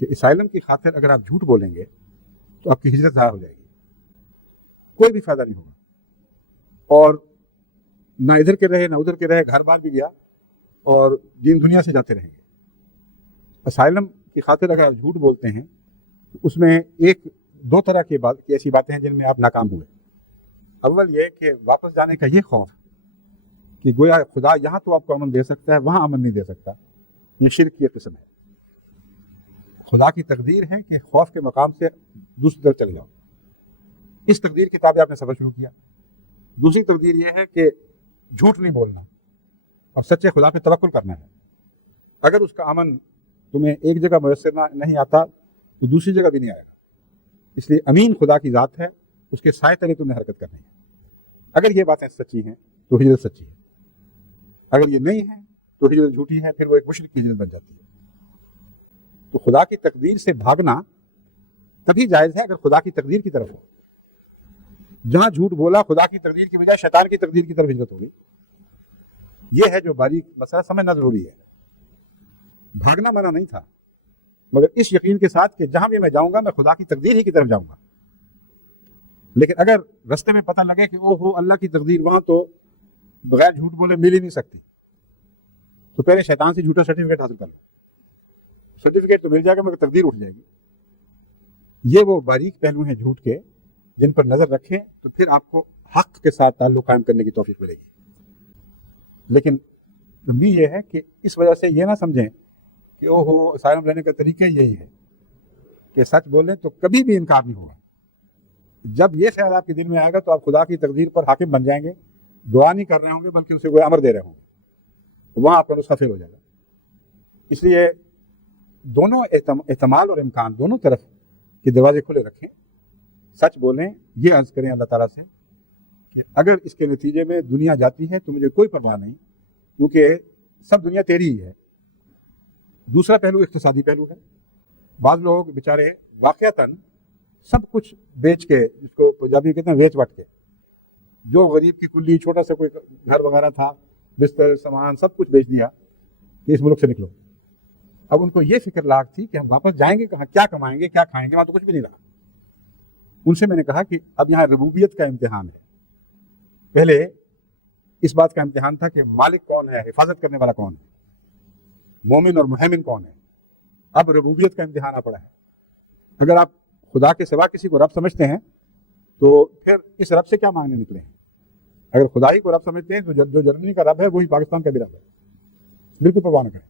کہ اسائلم کی خاطر اگر آپ جھوٹ بولیں گے تو آپ کی ہجرت ضائع ہو جائے گی، کوئی بھی فائدہ نہیں ہوگا، اور نہ ادھر کے رہے نہ ادھر کے رہے، گھر بار بھی گیا اور دین دنیا سے جاتے رہیں گے۔ اسائلم کی خاطر اگر آپ جھوٹ بولتے ہیں تو اس میں دو طرح کی ایسی باتیں ہیں جن میں آپ ناکام ہوئے۔ اول یہ کہ واپس جانے کا یہ خوف کہ گویا خدا یہاں تو آپ کو امن دے سکتا ہے، وہاں امن نہیں دے سکتا، یہ شرک کی قسم ہے۔ خدا کی تقدیر ہے کہ خوف کے مقام سے دوسری طرف چلے جاؤ، اس تقدیر کی تابع آپ نے سفر شروع کیا۔ دوسری تقدیر یہ ہے کہ جھوٹ نہیں بولنا اور سچے خدا پہ توکل کرنا ہے۔ اگر اس کا امن تمہیں ایک جگہ میسر نہیں آتا تو دوسری جگہ بھی نہیں آئے گا، اس لیے امین خدا کی ذات ہے، اس کے سائے تلے تم نے حرکت کرنی ہے۔ اگر یہ باتیں سچی ہیں تو ہجرت سچی ہے، اگر یہ نہیں ہے تو ہجرت جھوٹی ہے، پھر وہ ایک مشرک کی ہجرت بن جاتی ہے۔ تو خدا کی تقدیر سے بھاگنا تبھی جائز ہے اگر خدا کی تقدیر کی طرف ہو۔ جہاں جھوٹ بولا خدا کی تقدیر کی بجائے شیطان کی تقدیر کی طرف ہجرت ہوگی۔ یہ ہے جو باریک مسئلہ سمجھنا ضروری ہے۔ بھاگنا منع نہیں تھا، مگر اس یقین کے ساتھ کہ جہاں بھی میں جاؤں گا میں خدا کی تقدیر ہی کی طرف جاؤں گا۔ لیکن اگر رستے میں پتہ لگے کہ اللہ کی تقدیر وہاں تو بغیر جھوٹ بولے مل ہی نہیں سکتی، تو پہلے شیطان سے جھوٹا سرٹیفکیٹ حاصل کر لو۔ سرٹیفکیٹ تو مل جائے گا مگر تقدیر اٹھ جائے گی۔ یہ وہ باریک پہلو ہیں جھوٹ کے جن پر نظر رکھیں تو پھر آپ کو حق کے ساتھ تعلق قائم کرنے کی توفیق ملے گی۔ لیکن بھی یہ ہے کہ اس وجہ سے یہ نہ سمجھیں کہ اسائلم لینے کا طریقہ یہی ہے کہ سچ بولیں تو کبھی بھی انکار نہیں ہوگا۔ جب یہ خیال آپ کے دل میں آئے گا تو آپ خدا کی تقدیر پر حاکم بن جائیں گے، دعا نہیں کر رہے ہوں گے بلکہ اسے کوئی امر دے رہے ہوں گے، وہاں آپ کا نسخہ فیل ہو جائے گا۔ اس لیے دونوں احتمال اور امکان دونوں طرف کے دروازے کھلے رکھیں، سچ بولیں، یہ عرض کریں اللہ تعالیٰ سے کہ اگر اس کے نتیجے میں دنیا جاتی ہے تو مجھے کوئی پرواہ نہیں، کیونکہ سب دنیا تیری ہی ہے۔ دوسرا پہلو اقتصادی پہلو ہے۔ بعض لوگ بیچارے واقعتاً سب کچھ بیچ کے، جس کو پنجابی کہتے ہیں ویچ وٹ کے، جو غریب کی کلی چھوٹا سا کوئی گھر وغیرہ تھا، بستر سامان سب کچھ بیچ دیا کہ اس ملک سے نکلو۔ اب ان کو یہ فکر لاحق تھی کہ ہم واپس جائیں گے کہاں، کیا کمائیں گے، کیا کھائیں گے، وہاں تو کچھ بھی نہیں رہا۔ ان سے میں نے کہا کہ اب یہاں ربوبیت کا امتحان ہے۔ پہلے اس بات کا امتحان تھا کہ مالک کون ہے، حفاظت کرنے والا کون ہے، مومن اور مہیمن کون ہے۔ اب ربوبیت کا امتحان آ پڑا ہے۔ اگر آپ خدا کے سوا کسی کو رب سمجھتے ہیں تو پھر اس رب سے کیا مانگنے نکلے ہیں؟ اگر خدا ہی کو رب سمجھتے ہیں تو جو جرمنی کا رب ہے وہی پاکستان کا بھی رب ہے، بالکل پرواہ نہ کریں۔